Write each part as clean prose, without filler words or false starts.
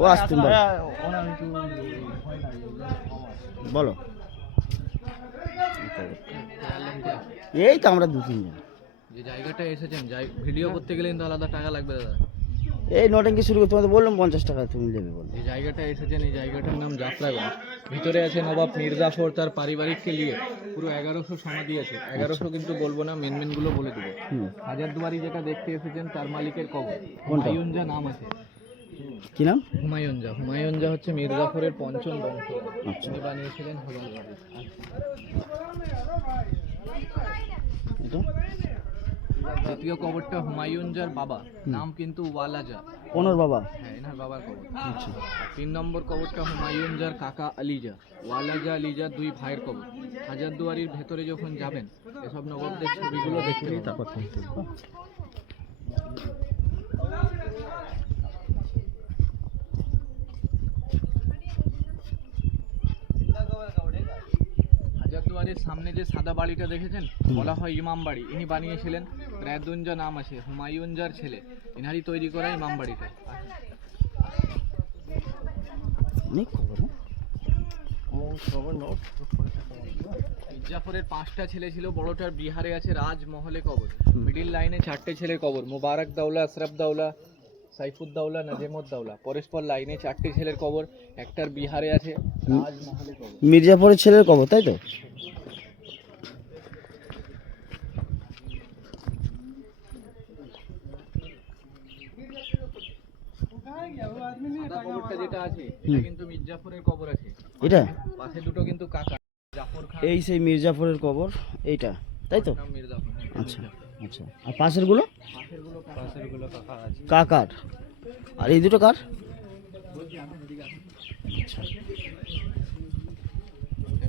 ও আসতুম বলো। এই তো আমরা 2-3 জন। যে জায়গাটা এসেছেন ভিডিও করতে গেলে কিন্তু আলাদা টাকা লাগবে দাদা। এই নটেঙ্কি শুরু করতে তোমাদের বললাম 50 টাকা তুমি নেবে বলো। এই জায়গাটা এসেছেন, এই জায়গাটার নাম যাত্রাগঞ্জ। ভিতরে আছে নবাব মির্জাফর তার পারিবারিককে নিয়ে পুরো 1100 সমাধি আছে। 1100 কিন্তু বলবো না, মেন গুলো বলে দেবো। হাজারদুয়ারি যেটা দেখতে এসেছেন তার মালিকের কবর, হুমায়ুনজা নাম আছে। কি নাম? হুমায়ুনজা। হুমায়ুনজা হচ্ছে মির্জাফরের পঞ্চম বংশ, তিনি বানিয়েছিলেন হাজারদুয়ারি। দ্বিতীয় কবরটা হুমায়ুনজার বাবা, নাম কিন্তু ওয়ালাজা। কোনর বাবা? হ্যাঁ, এনার বাবার কবর। আচ্ছা। 3 নম্বর কবরটা হুমায়ুনজার কাকা আলিজা। ওয়ালাজা আলিজা 2 ভাইয়ের কবর। হাজারদুয়ারির ভেতরে যখন যাবেন এসব নবাবদের ছবিগুলো দেখতে হবে। হাজারদুয়ারির সামনে যে সাদা বাড়িটা দেখেছেন, বলা হয় ইমাম বাড়ি। ইনি বানিয়েছিলেন, রায়দুনজা নাম আছে, হুমায়ুনজার ছেলে, ইনারই তৈরি করা ইমাম বাড়িটা। মির্জাফরের 5টা ছেলে ছিল, বড়টার বিহারে আছে রাজমহলে কবর। মিডিল লাইনে 4টে ছেলের কবর, মুবারক দাউলা, আশরাফ দাউলা, সাইফুদ্দাউলা, নাজিমুদ্দাউলা। পরস্পর লাইনে 4টে ছেলের কবর, একটার বিহারে আছে রাজমহলে কবর। মির্জাফরের ছেলের কবর, তাই তো? কবরটা যেটা আছে এটা কিন্তু মির্জাফরের কবর আছে। এটা পাশে দুটো কিন্তু কাকা, জাফর খান। এই সেই মির্জাফরের কবর এইটা, তাই তো? নাম মির্জাফর। আচ্ছা আচ্ছা। আর পাশেরগুলো? পাশেরগুলো কাকা আছে। কাকার। আর এই দুটো কার?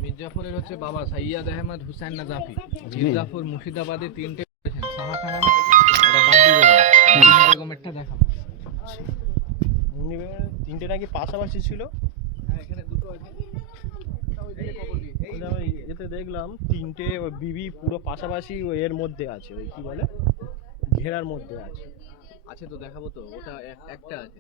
মির্জাফরের হচ্ছে বাবা সৈয়দ আহমদ হুসেন নাজাফি। মির্জাফর মুর্শিদাবাদে 3টে করেছেন, শাহখানা, এটা বাদ্দি বেগম, একটা দেখাবো। মুন্নি বেগমের 3টে নাকি পাশাপাশি ছিল। হ্যাঁ, এখানে দুটো আছে। এতে দেখলাম 3টে বিবি পুরো পাশাপাশি এর মধ্যে আছে, ওই কি বলে ঘেরার মধ্যে আছে। আছে তো দেখাবো তো, ওটা একটা আছে,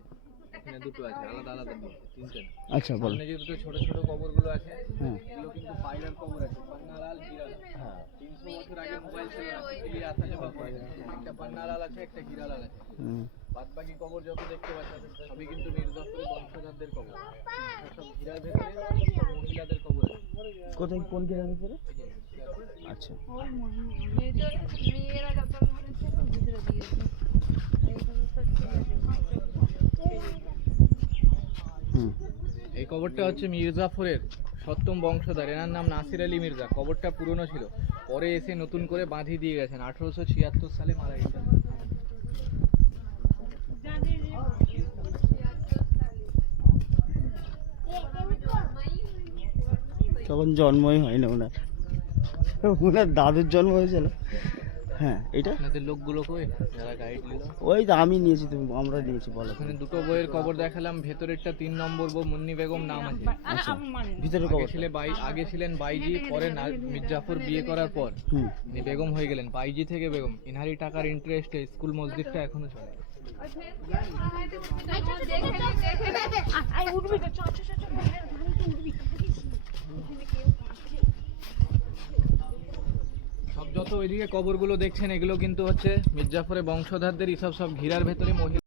এখানে দুটো আছে, আলাদা আলাদা 3টে। আচ্ছা বল। সামনে যে দুটো ছোট ছোট কবরগুলো আছে, হ্যাঁ, এগুলো কিন্তু পায়রার কবর আছে, পান্নালাল হিরালাল। হ্যাঁ, 300 বছর আগে মোবাইল ছিল না, চিঠি আসা যাওয়া করে। একটা পান্নালাল আছে, একটা হিরালাল আছে। বাদ বাকি কবর যত দেখতে পাচ্ছেন সবই কিন্তু মির্জাফরের বংশধরদের কবর। সব হীরার ভেতরে সব মহিলাদের কবর আছে। কোথায়, কোন ঘেরার উপরে? আচ্ছা। এই কবরটা হচ্ছে মির্জাফরের 7ম বংশধর, এনার নাম নাসির আলী মির্জা। কবরটা পুরনো ছিল, পরে এসে নতুন করে বাঁধি দিয়ে গেছেন। 1876 সালে মারা গেছেন। তখন জন্মই হয় না ওনার, ওনার দাদুর জন্ম হয়েছিল। হ্যাঁ, এটা আপনাদের লোকগুলো কই যারা গাইড নিল? ওই তো আমি নিয়েছি, তুমি আমরা নিয়েছি বলো। এখানে দুটো বইয়ের কবর দেখালাম, ভেতরেরটা 3 নম্বর বউ মুন্নি বেগম নাম আছে। আচ্ছা, ভিতরে কবর। আগে ছিলেন বাইজি, পরে মির্জাফর বিয়ে করার পর ইনি বেগম হয়ে গেলেন। বাইজি থেকে বেগম, ইনহারি টাকার ইন্টারেস্টে স্কুল মসজিদটা এখনো চলে। সব যত ওইদিকে কবরগুলো দেখছেন এগুলো কিন্তু হচ্ছে মির্জাফরের বংশধরদের। সব ঘিরার ভেতরে মহিলা